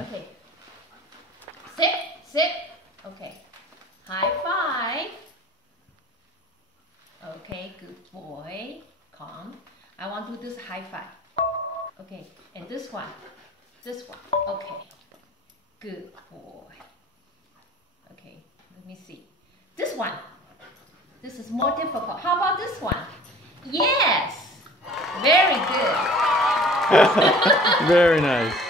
Okay. Sit, sit. Okay. High five. Okay, good boy. Calm. I want to do this high five. Okay, and this one. This one. Okay. Good boy. Okay, let me see. This one. This is more difficult. How about this one? Yes! Very good. Very nice.